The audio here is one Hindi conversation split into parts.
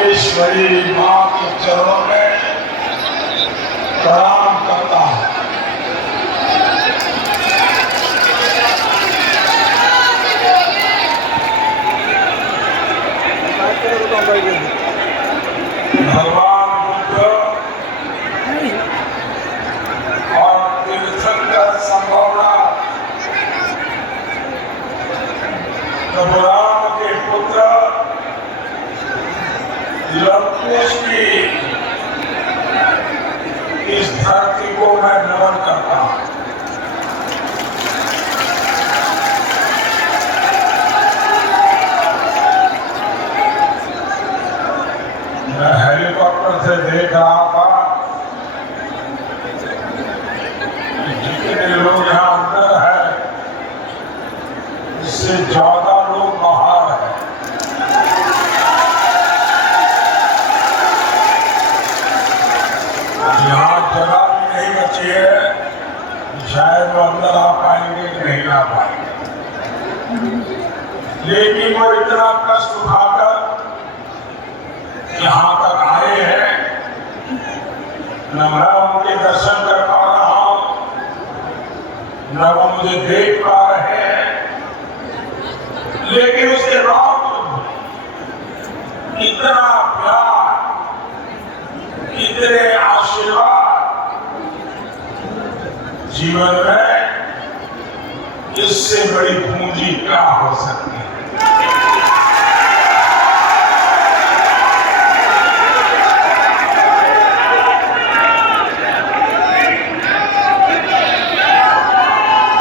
बागेश्वरी मां के चरणों में प्रणाम करता हूं। भगवान बुद्ध और तीर्थंकर संभावना प्रभु राम के पुत्र लवकुश की इस धरती को मैं नमन करता हूं। मैं हेलीकॉप्टर से देख रहा था जितने लोग यहाँ अंदर है इससे ज्यादा लोग बाहर है। यहाँ जगह भी नहीं बची है, शायद वो अंदर आ पाएंगे कि नहीं आ पाएंगे, लेकिन वो इतना कष्ट उठाकर यहाँ तक आए हैं। न मैं उनके दर्शन कर पा रहा हूं, न वो मुझे देख पा रहे हैं, लेकिन उसके बावजूद इतना प्यार, इतने आशीर्वाद जीवन में, इससे बड़ी पूंजी क्या हो सकती है।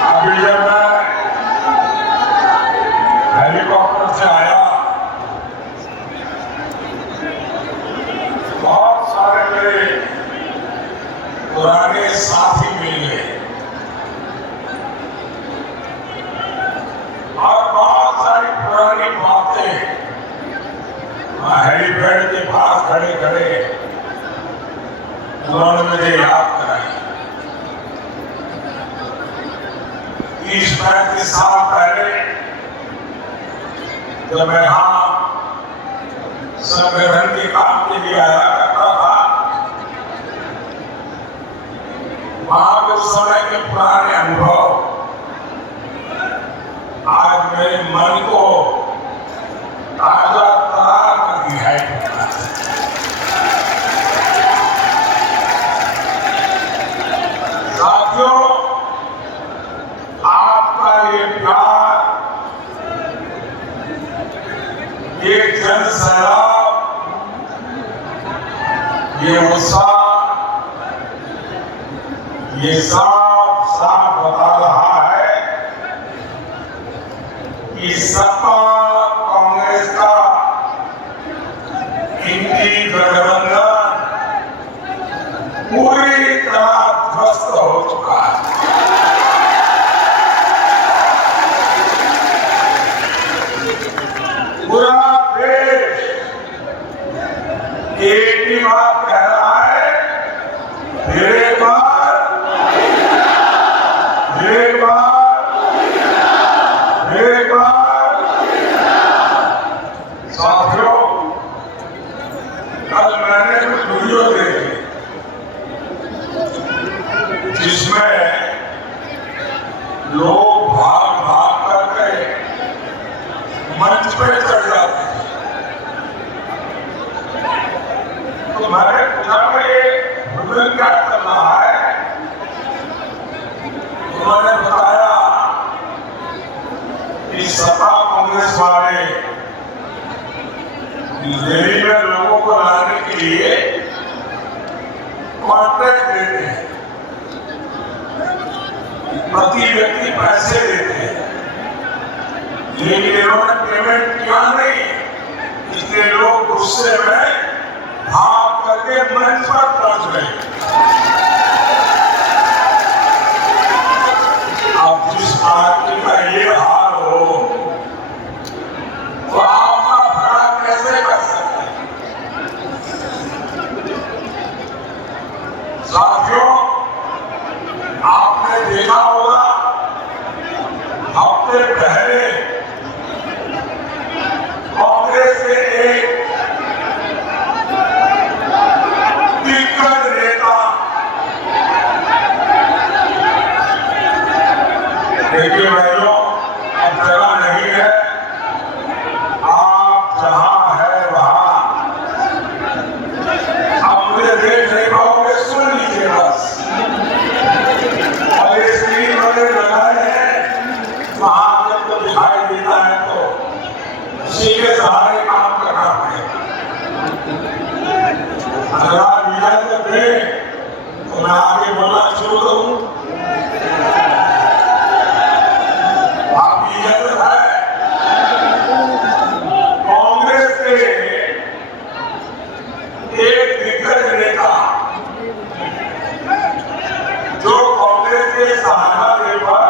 अभी जब मैं हेलीकॉप्टर से आया, बहुत सारे मेरे पुराने साथी मिल गए और बहुत सारी पुरानी बातें हेलीपैड के पास खड़े खड़े उन्होंने मुझे याद कराई। 30-35 साल पहले जब मैं यहाँ संगठन के काम के लिए आया करता था, वहां के उस समय के पुराने अनुभव आज मेरे मन को ताजा तरार कर दिया है। साथियों, आपका ये प्यार, ये जन सैलाब, ये उत्साह, ये साफ साफ बता रहा है कि सपा कांग्रेस का इंडी गठबंधन पूरी तरह ध्वस्त हो चुका है। पूरा देश एक ही बात कह रहा है, एक बार साथियों, कल मैंने कुछ वीडियो देखे जिसमें लोग भाग भाग करके मंच पे चढ़ जाते हैं। तो मैंने पूछा ये बुजुर्ग क्या कर रहा है। उन्होंने बताया कि सपा कांग्रेस वाले रैली में लोगों को लाने के लिए कॉन्ट्रैक्ट देते हैं, प्रति व्यक्ति पैसे देते हैं, लेकिन इन्होंने पेमेंट किया नहीं, इसलिए लोग गुस्से में भाग करके मंच पर पहुंच गए। अब जिस आदमी का ये हाल हो तो आपका भला कैसे कर सकते हैं। साथियों, आपने देखा होगा हफ्ते पहले कांग्रेस के एक जरा इजाजत दे तो मैं आगे बोलना शुरू करूं। आपकी इजाजत है? कांग्रेस के एक दिग्गज नेता जो कांग्रेस के सहारा पर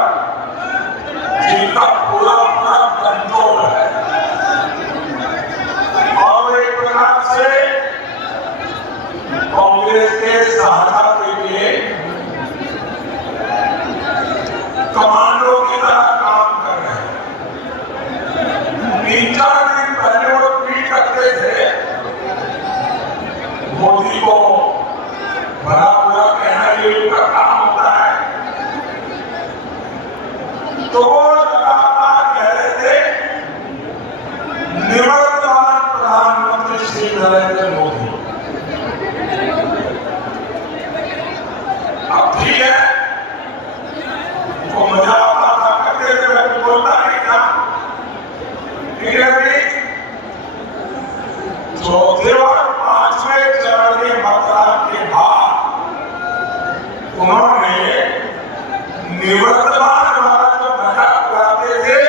जिनका पूरा कंट्रोल है और एक प्रकार से कांग्रेस के सहारा के लिए कमांडो की तरह काम कर रहे हैं। 3-4 दिन पहले वो ट्वीट करते थे मोदी को भला बुरा कहना ये उनका काम होता है, तो वो लगातार कह रहे थे निवर्तमान प्रधानमंत्री श्री नरेंद्र मोदी। अब ठीक है, वो मजा आता था, करते थे, मैं बोलता नहीं था, ठीक है भाई। चौथे और 5वें चरण के मतदान के बाद उन्होंने निवर्तमान वाला जो मजाक उड़ाते थे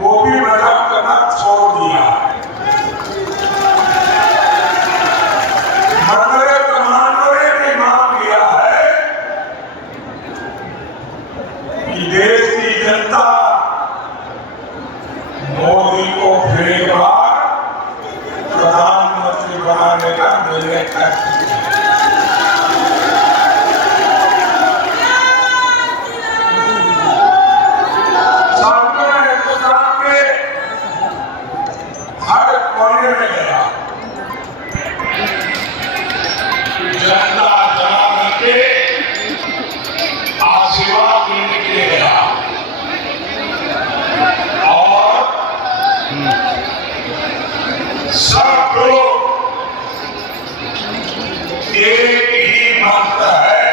वो भी मजाक करना छोड़ दिया। मतलब कमांडो ने भी मान लिया है कि देश की जनता मोदी को फिर एक बार प्रधानमंत्री बनाने का निर्णय कर चुकी है। हर कोने में गया, जनता जनार्दन के आशीर्वाद लेने के लिए गया और सब लोग एक ही मंत्र है,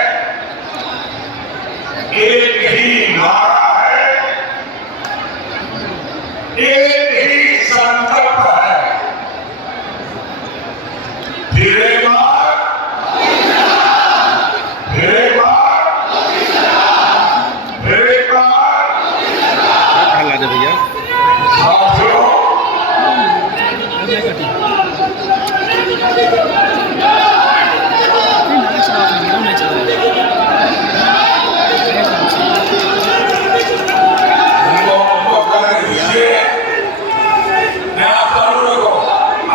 एक ही नारा है, एक ही संकल्प है, फिर एक बार, फिर एक बार, फिर एक बार। भैया साथियों, उनको करने दीजिए, मैं आप लोगों को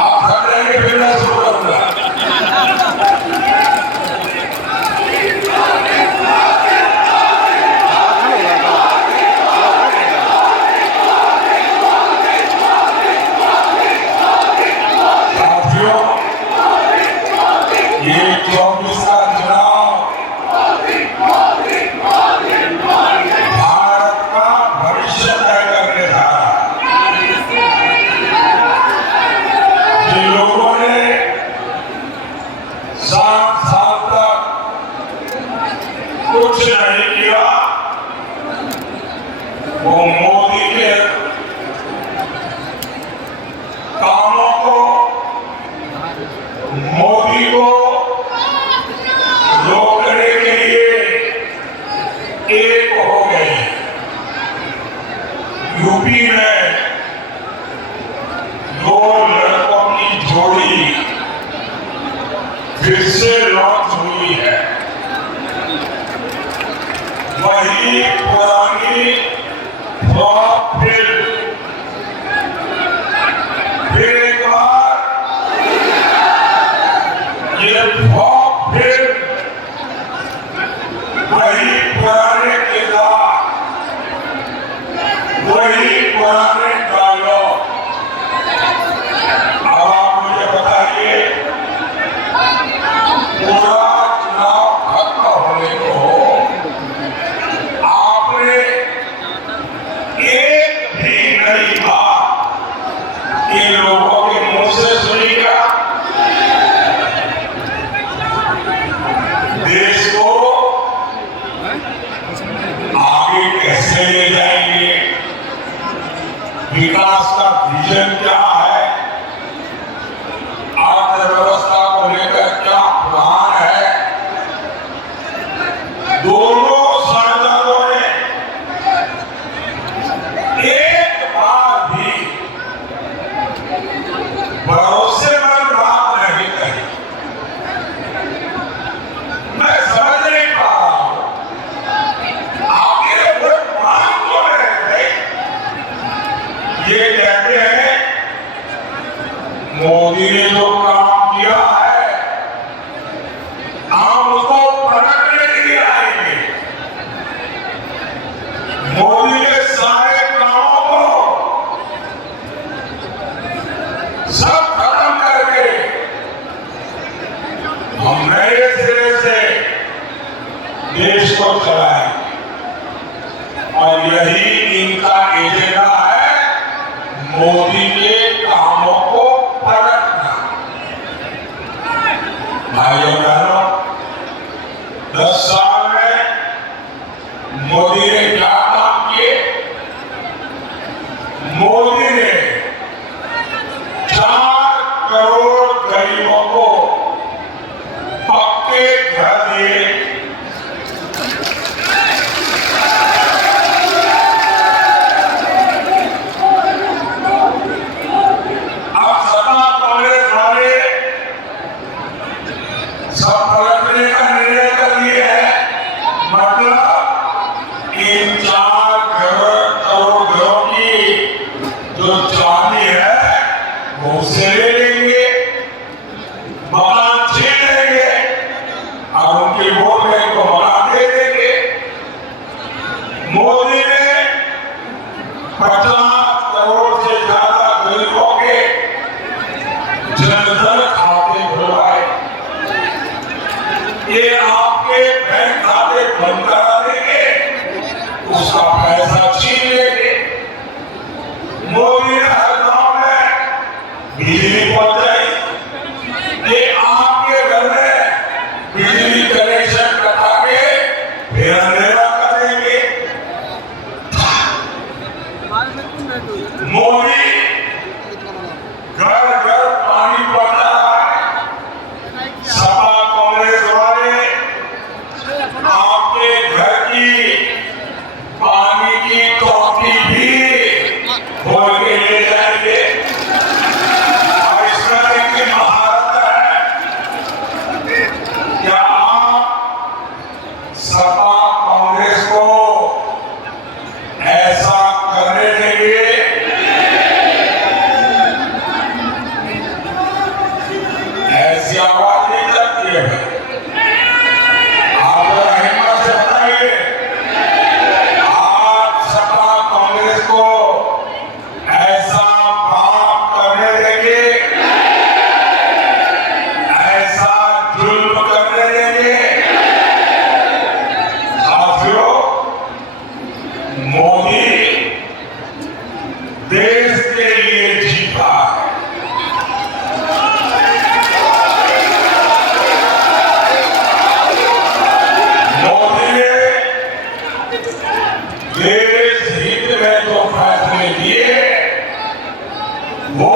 आप घर रहेंगे फिर मैं शुरू करूंगा। साथियों, ये 24 का चुनाव भारत का भविष्य तय करने जा रहा है। जिन लोगों ने 7 साल तक कुछ नहीं किया वो मोदी के कामों को, मोदी को रोकने के लिए एक हो गए। यूपी में 2 लड़कों की जोड़ी फिर से लॉन्च हुई है। वही पुरानी फ्लॉप फिल्म फिर एक बार, ये फ्लॉप फिल्म वही पुराने किरदार, वही पुराने डायलॉग। अब आप मुझे बताइए, पूरा चुनाव खत्म होने को आपने भरोसेमंद बात नहीं कही। मैं समझ नहीं पा रहा हूं आखिर वोट मांग क्यों रहे थे। ये कहते हैं मोदी ने जो काम किया है हम उसको परखने के लिए आएंगे। मोदी के सारे कामों को सब खत्म करके हम नए सिरे से देश को चलाएंगे और यही इनका एजेंडा है, मोदी के कामों को परखना। भाइयों बहनों, 10 साल में मोदी ने क्या काम किए। मोदी ने 4 करोड़ गरीबों को पक्के घर दिए। अब सपा कांग्रेस वाले सब पलटने का निर्णय कर लिए हैं। मतलब इन 4 करोड़ घरों की जो चांदी है वो उसे ले लेंगे, मकान छीन लेंगे और उनकी वोट बैंक को मकान दे देंगे। मोदी ने 50 करोड़ से ज्यादा गरीबों के जन-धन खाते खुलवाए। ये आपके बैंक खाते बंद करा देंगे, उसका पैसा छीन लेंगे। मोदी ने हर गांव में बिजली पहुंचाई। ये आपके घर में बिजली कनेक्शन कटा के फिर अंधेरा कर देंगे। मोदी घर घर पानी पहुंचा रहा है। सपा कांग्रेस वाले आपके घर की पानी की टॉकी भी खोल के ले जाएंगे और इसमें इनकी महारत है। क्या आप सपा कांग्रेस को ऐसा करने देंगे? ऐसी आवाज नहीं लगती है। आप जरा हिम्मत से बताइए, आप सपा कांग्रेस को ऐसा पाप करने देंगे, ऐसा जुल्म करने देंगे? साथियों, मोदी देश के लिए जीता है। मोदी ने देश हित में जो फैसले लिए वो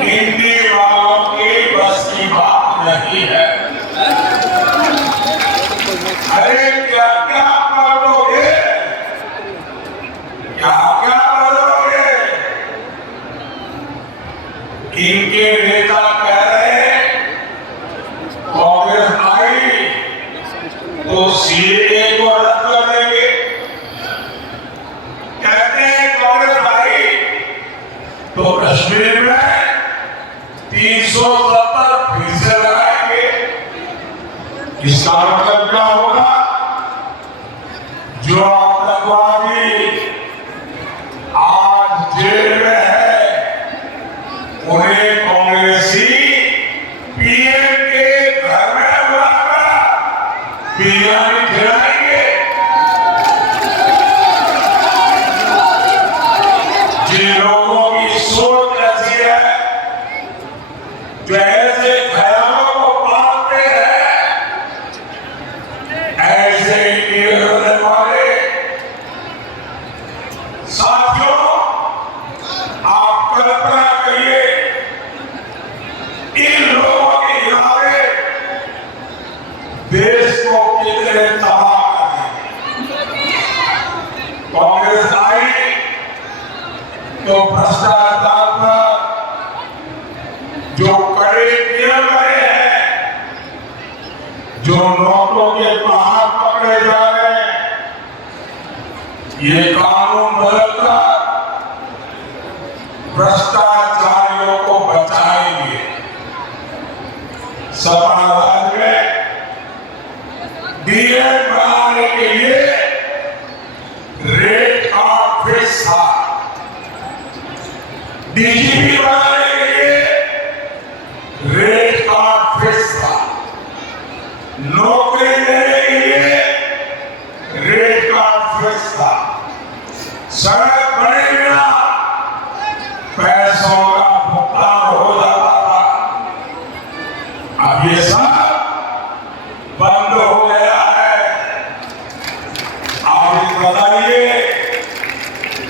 हिंदी वालों की बस की बात नहीं है। अरे क्या क्या करोगे, क्या क्या करोगे। इनके नेता कह रहे हैं कांग्रेस आई तो सीएए को रद्द कर देंगे। कहते हैं कांग्रेस आई तो कश्मीर में 370 फिर से लगाएंगे। इसका मतलब क्या होगा? जो आतंकवादी आज जेल में है उन्हें कांग्रेसी पीएम के घर में बुलाकर बिरयानी खिलाएंगे। जिन लोगों की सोच ऐसी है, जो ऐसे ख्यालों को पालते हैं, ऐसे निर्णय वाले साथियों, आप कल्पना करिए इन लोगों के इरादे देश को कितने तबाह कर देंगे। कांग्रेस आई तो भ्रष्टाचार पर ये कानून बदलकर भ्रष्टाचारियों को बचाएंगे। सपा राज में डीएम बनाने के लिए रेट कार्ड फिक्स था, डीजीपी बनाने के लिए रेट कार्ड फिक्स था, नौकरी देने के लिए रेट कार्ड फिक्स था, सड़क बने बिना पैसों का भुगतान हो जाता था। अब ये सब बंद हो गया है। आप बताइए,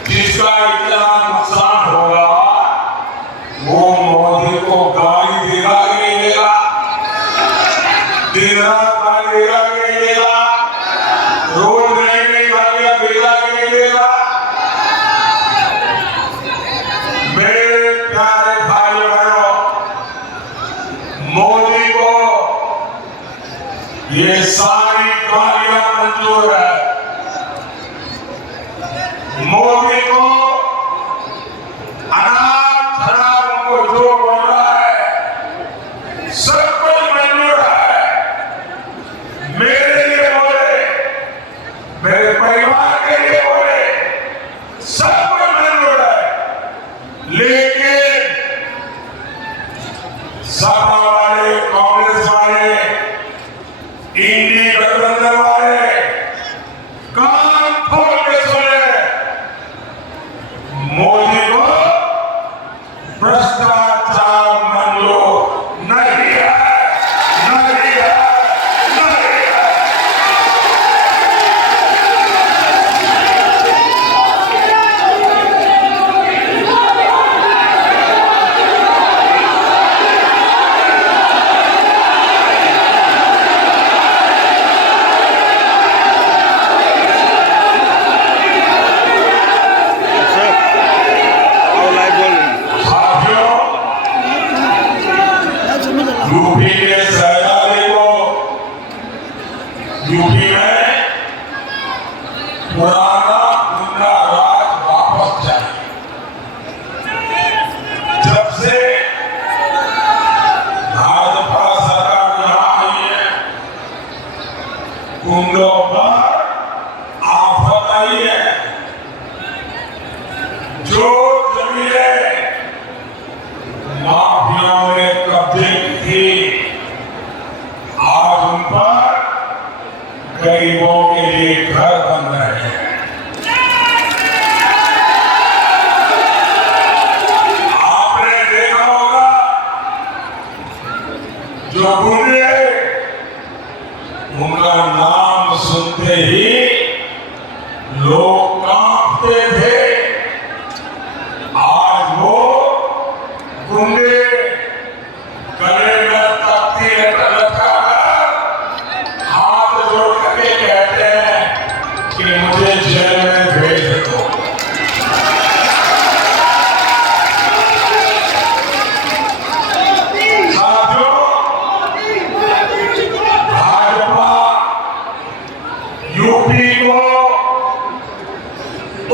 जिसका इतना नुकसान होगा वो मोदी को गाली देगा कि नहीं देगा? दिन रात गाली देगा कि नहीं देगा? रोज नई नई गालियां देगा कि नहीं देगा? मेरे प्यारे भाई बहनों, मोदी को ये सारी गालियां मंजूर है। मोदी को अनाथ शराब को जो बोल रहा है सब कुछ मंजूर है। मेरे लिए बोले, मेरे परिवार के लिए बोले, सब कुछ मंजूर है। लेकिन सपा वाले, कांग्रेस वाले, इंडी गठबंधन वाले कान खोल के सुने, मोदी को भ्रष्टाचार मंजूर नहीं है, नहीं है, नहीं है। यूपी के शहजादे को यूपी में पुराना गुंडा राज वापस चाहिए। जब से भाजपा सरकार यहाँ आई है, गुंडों पर आफत आई है। जो जमीनें माफियाओं ने कब्जे की थी, आज उन पर गरीबों के लिए घर बन रहे हैं। आपने देखा होगा, जो गुंडे उनका नाम सुनते ही लोग कांपते थे, आज वो गुंडे गले में तख्ती लटकाकर हाथ जोड़ करके कहते हैं कि मुझे जेल में भेज दो। साथियों, भाजपा यूपी को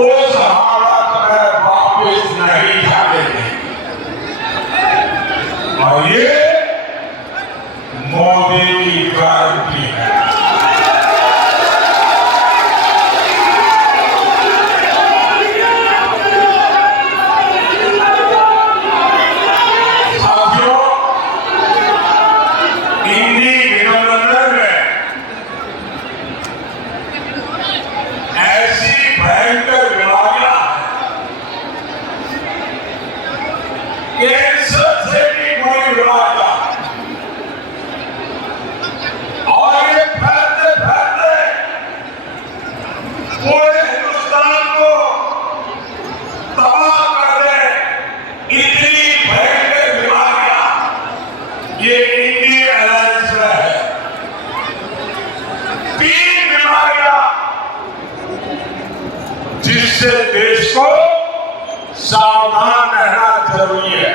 उस हालत में वापस नहीं जाने देगी। और ये मोदी की गारंटी है। साथियों, इंडी गठबंधन में ऐसी भयंकर बीमारियां हैं, कैंसर से भी बुरी बीमारियां, और ये फैलते फैलते पूरे हिंदुस्तान को तबाह कर दे। इतनी भयंकर बीमारियां ये इंडी अलायंस में है। 3 बीमारियां जिससे देश को सावधान रहना जरूरी है।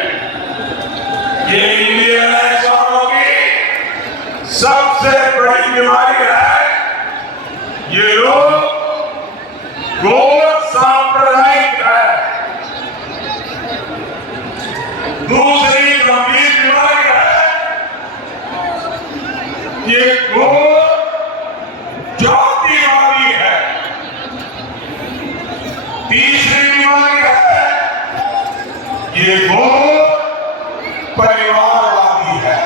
ये इंडी अलायंस वालों की सबसे बड़ी बीमारी है। ये लोग गोबर दूसरी गंभीर बीमारी है ये घोर जातिवादी है। तीसरी बीमारी है ये घोर परिवारवादी है।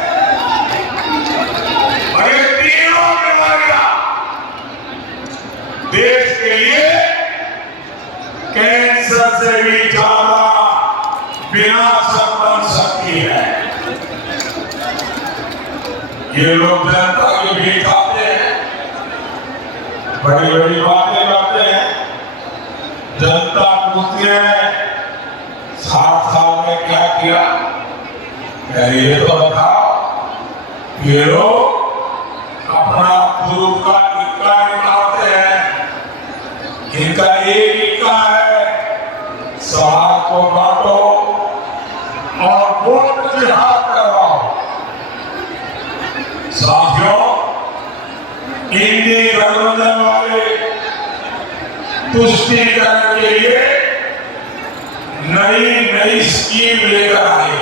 और ये तीनों बीमारियां देश के लिए कैंसर से भी ज्यादा विनाशक बन सकती है। ये लोग जनता के भी खाते हैं, बड़ी बड़ी बातें करते हैं। जनता पूछती है 60 साल में क्या किया, ये तो बताओ। ये लोग अपना ग्रुप का इक्का निकालते हैं। इनका एक इक्का है, समाज को बांटो और वोट जिहाद करवाओ। साथियों, हिंदी गठबंधन वाले तुष्टीकरण के लिए नई नई स्कीम लेकर आए।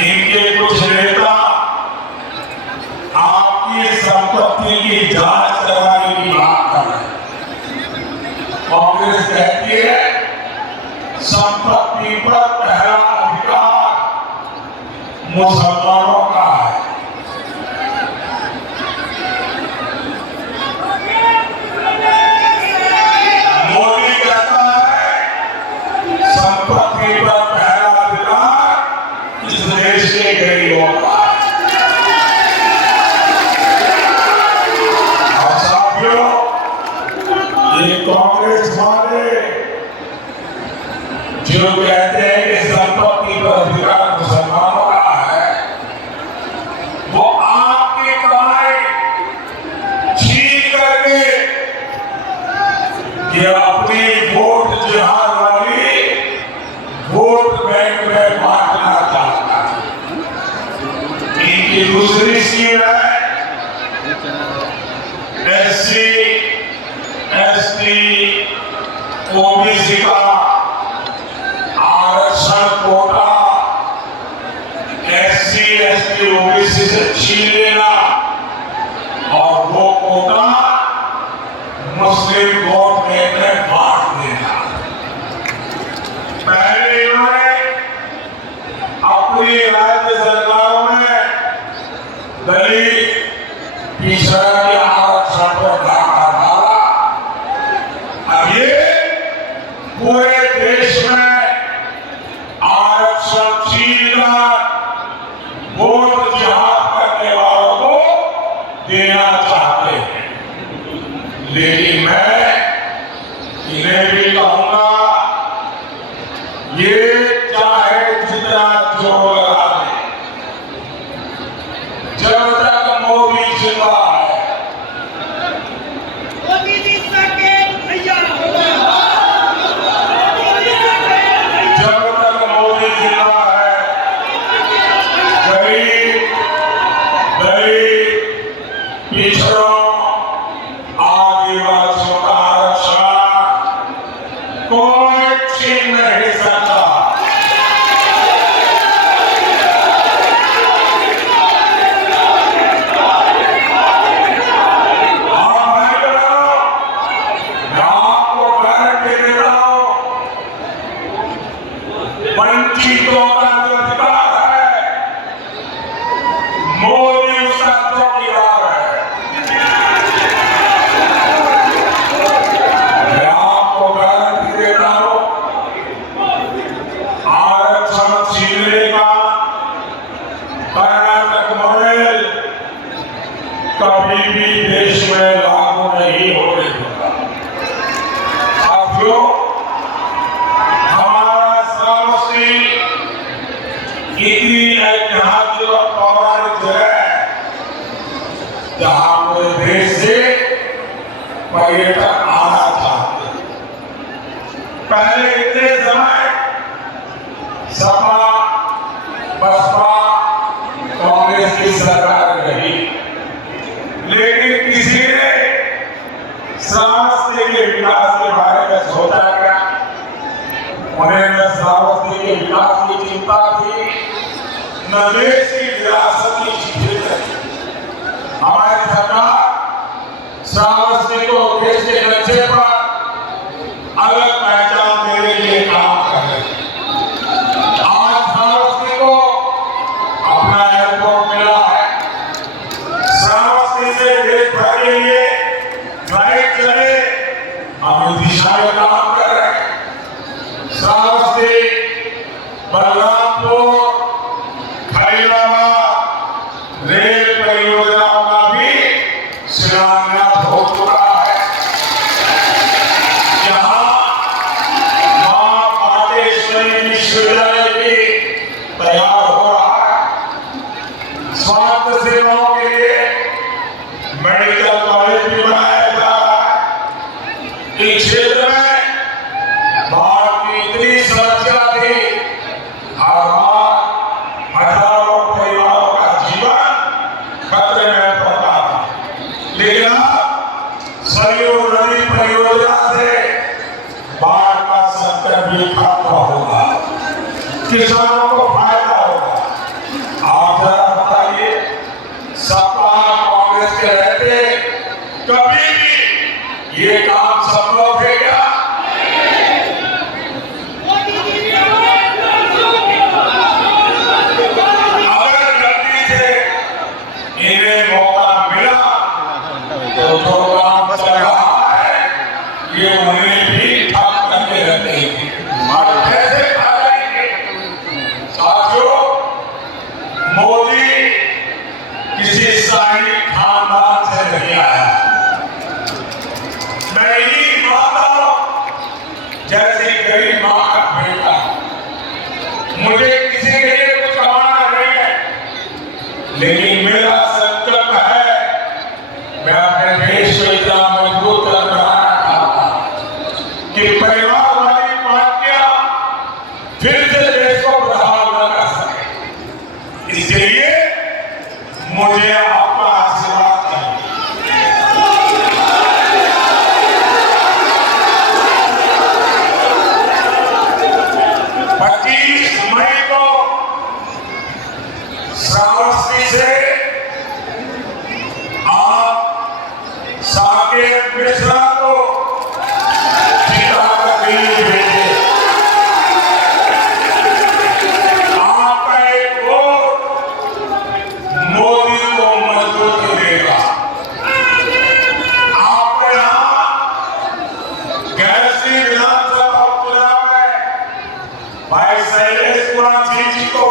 इनके कुछ नेता आपकी संपत्ति की जांच करवाने की बात कर रहे हैं। कांग्रेस कहती है संपत्ति पर पहला अधिकार मुसलमानों का है। मोदी कहता है संपत्ति पर पहला अधिकार इस देश के गरीबों का है। और साथियों, ये कांग्रेस वाले जो कहते हैं कि संपत्ति पर अधिकार मुसलमानों का है, वो आपकी कमाई छीन करके ये अपनी वोट जिहाद वाली वोट बैंक में बांटना चाहता है। इनकी दूसरी स्कीम है SC, ST, OBC का आरक्षण कोटा SC, ST, OBC से छीन लेना और वो कोटा मुस्लिम वोट बैंक में बांट देना। पहले इन्होंने अपनी राज्य सरकारों में दलित पिछड़ा के आरक्षण पर डाका डाला। अब ये पूरे देश में आरक्षण छीनकर वोट जिहाद करने वालों को देना चाहते हैं। लेकिन मैं इन्हें भी कहूंगा, ये चाहे जितना जोर लगा दे, जब तक मोदी जिंदा है, मोदी जी सरकार भैया जब तक मोदी जिंदा है, गरीब दलित पिछड़ों आदिवासियों का आरक्षण कोई छीन नहीं सकता। वंचितों का जो अधिकार है, मोदी उसका चौकीदार है। मैं आपको गारंटी देता हूं, आरक्षण छीनने का कर्नाटक मॉडल कभी भी देश में लागू नहीं होने देगा। साथियों, इतनी ऐतिहासिक और पौराणिक जगह है जहां पूरे देश से पर्यटक आना चाहते हैं। पहले इतने समय सपा बसपा कांग्रेस की सरकार रही, लेकिन किसी ने श्रावस्ती के विकास के बारे में सोचा क्या? उन्हें श्रावस्ती के विकास की चिंता थी, न देश की विरासत की चिंता थी। हमारी सरकार श्रावस्ती को देश के नक्शे पर अलग पहचान देने के लिए काम कर रहे हैं। आज श्रावस्ती को अपना एयरपोर्ट मिला है। श्रावस्ती से देश भर के लिए फ्लाइट चले, हम इस दिशा में काम कर रहे हैं। श्रावस्ती, बलरामपुर, खैराबाद रेल परियोजनाओं का भी शिलान्यास हो चुका है। यहाँ मां पाटेश्वरी विश्वविद्यालय भी तैयार हो रहा है। स्वास्थ्य सेवाओं के लिए मेडिकल कॉलेज भी बनाया जा रहा है। इस क्षेत्र में बाढ़ की इतनी समस्या थी, हर बार हजारों परिवारों का जीवन खतरे में पड़ता था। लेकिन अब सरयू नदी परियोजना से बाढ़ का संकट भी खत्म होगा, किसानों को फायदा होगा। आप जरा बताइए, सपा कांग्रेस के रहते कभी भी ये काम संभव है क्या? अगर गलती से इन्हें मौका मिला तो जो काम चल रहा है ये उन्हें भी ठप करके रहते हैं और कैसे खा जाएंगे। साथियों, मोदी किसी सैनिक खानदान से नहीं आया। मैं इन्हीं माताओं जैसी गरीब मां का बेटा, मुझे किसी के लिए कुछ कमाना नहीं है, लेकिन मेरा संकल्प है मैं अपने देश को इतना मजबूत बनाना चाहता हूं कि परिवारवादी पार्टियां फिर से देश को प्रभावित न कर सके। इसके लिए मुझे आपका आशीर्वाद चाहिए। 25 मई को श्रावस्ती से आप साकेत मिश्रा को जिताकर दिल्ली भेजे। आपका एक वोट मोदी को मजबूती देगा। आपके यहाँ गैसी विधानसभा उपचुनाव में भाई शैलेश कुमार जी को